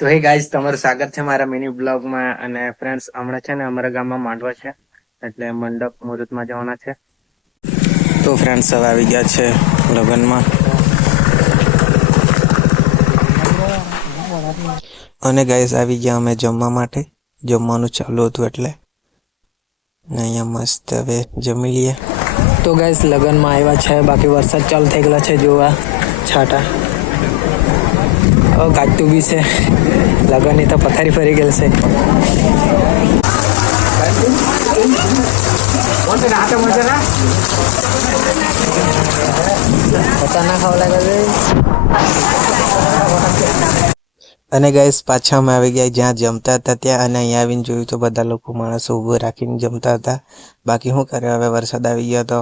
તો હે ગાઈસ, તમારું સ્વાગત છે મારા મિની બ્લોગમાં. અને ફ્રેન્ડ્સ, હમણાં છે ને અમારા ગામમાં માંડવા છે, એટલે મંડપ મુહૂર્તમાં જવાના છે. તો ફ્રેન્ડ્સ, હવે આવી ગયા છે લગ્નમાં. અને ગાઈસ આવી ગયા અમે જમવા માટે. જમવાનું ચાલુ હતું એટલે અહીંયા મસ્ત હવે જમી લઈએ. તો ગાઈસ લગ્નમાં આવ્યા છે, બાકી વરસાદ ચાલુ થઈ ગયેલા છે. જોવા છાટા ગાજતું બી છે. લગનની તો પથારી ફરી ગયેલ છે. અને ગાઈસ પાછા અમે આવી ગયા જ્યાં જમતા હતા ત્યાં, અને અહીંયા આવીને જોયું તો બધા લોકો માણસો ઊભો રાખીને જમતા હતા. બાકી શું કરે, હવે વરસાદ આવી ગયો તો